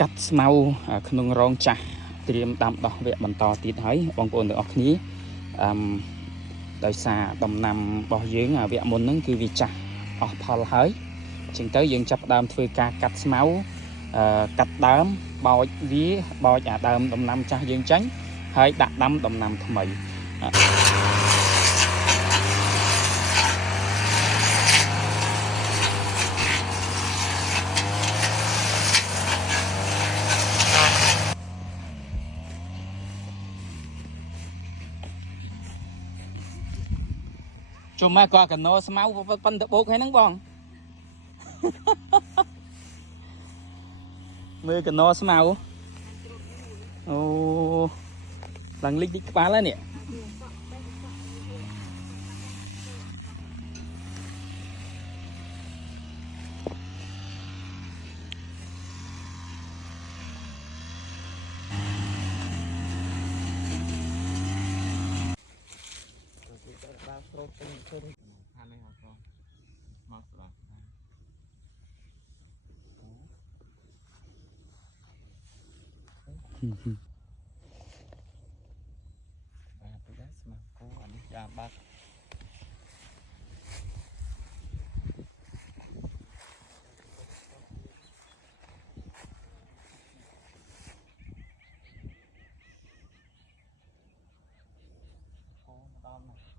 កាត់ស្មៅក្នុងរងចាស់ត្រៀមដាំដោះវគ្គបន្តទៀតហើយបងប្អូនទាំងអស់គ្នាដោយសារដំណាំរបស់យើងវគ្គមុនហ្នឹងគឺវាចាស់អស់ផលហើយអញ្ចឹងទៅយើងចាប់ផ្ដើមធ្វើការកាត់ស្មៅកាត់ដើមបោចវាបោចអាដើមដំណាំចាស់យើងចាញ់ហើយដាក់ដាំដំណាំថ្មីជុំមកក៏កណោស្មៅប៉ុន្តែបោកហើយហ្នឹងបងមើលកណោស្មៅអូឡើងលិចក្បាលហើយនេះស្រូបពេញជុំខាងនេះអត់ផងមកស្ដាប់បាទទៅដែរស្មាគោអានេះយ៉ាបាត់អូមកដល់